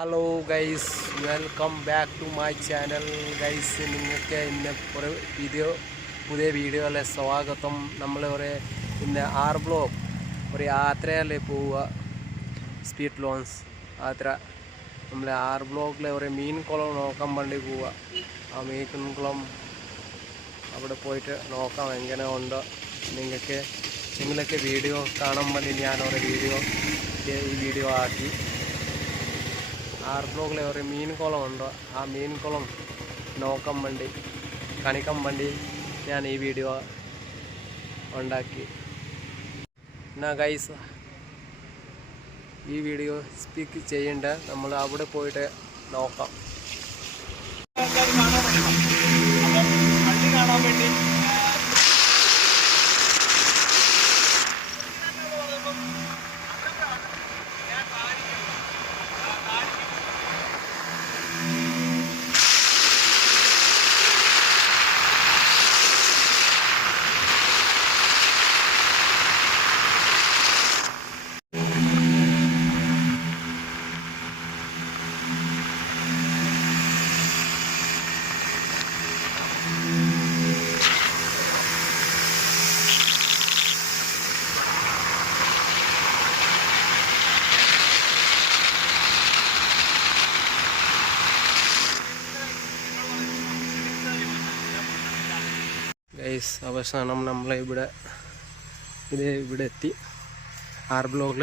Hello guys, welcome back to my channel. Guys, നിങ്ങൾക്ക് ഇന്ന് പുതിയ വീഡിയോയിലെ സ്വാഗതം. നമ്മൾ ഇന്ന് ബ്ലോക്ക് ഒരു യാത്രയിൽ പോവുക. സ്പീഡ് ലോൺസ് യാത്ര. നമ്മൾ ബ്ലോക്കിലെ ഒരു മീൻകുളം നോക്കാൻ വേണ്ടി പോവുക. ആ മീൻകുളം അവിടെ പോയിട്ട് നോക്കാം എങ്ങനെ ഉണ്ടോ. നിങ്ങളൊക്കെ വീഡിയോ കാണാൻ വേണ്ടി ഞാനൊരു വീഡിയോ ആക്കി. ബ്ലോക്കിലെ ഒരു മീൻകുളം ഉണ്ടോ, ആ മീൻകുളം നോക്കാൻ വേണ്ടി കാണിക്കാൻ വേണ്ടി ഞാൻ ഈ വീഡിയോ ഉണ്ടാക്കി. എന്നാ ഗൈസ്, ഈ വീഡിയോ സ്പീക്ക് ചെയ്യേണ്ട നമ്മൾ അവിടെ പോയിട്ട് നോക്കാം. കാണാൻ വേണ്ടി ഗൈസ്, അവസാനം നമ്മൾ ഇവിടെ എത്തി. ബ്ലോക്കിൽ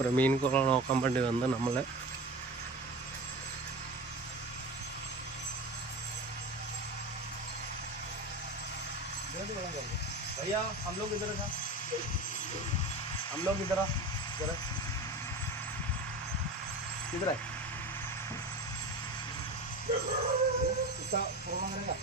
ഒരു മീൻകുളം നോക്കാൻ വേണ്ടി വന്ന് നമ്മൾ भैया हम लोग इधर है किधर है इसका प्रोग्राम करेगा.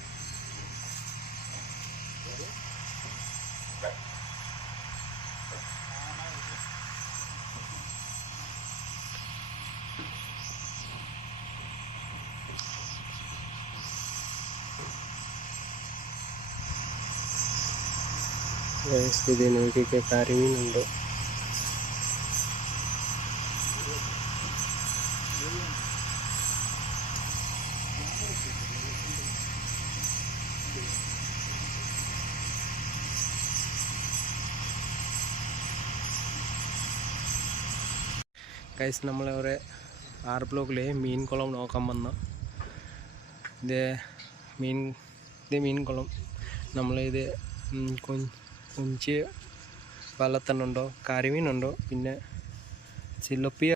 ഇത് നോക്കിയൊക്കെ കരിമീനുണ്ട്. ഗൈസ്, നമ്മൾ ഒരു ബ്ലോക്കിലെ മീൻകുളം നോക്കാൻ വന്ന മീൻകുളം. നമ്മളിത് കുഞ്ചി വലത്തണ്ണുണ്ടോ, കരിമീനുണ്ടോ, പിന്നെ ചിലപ്പിയ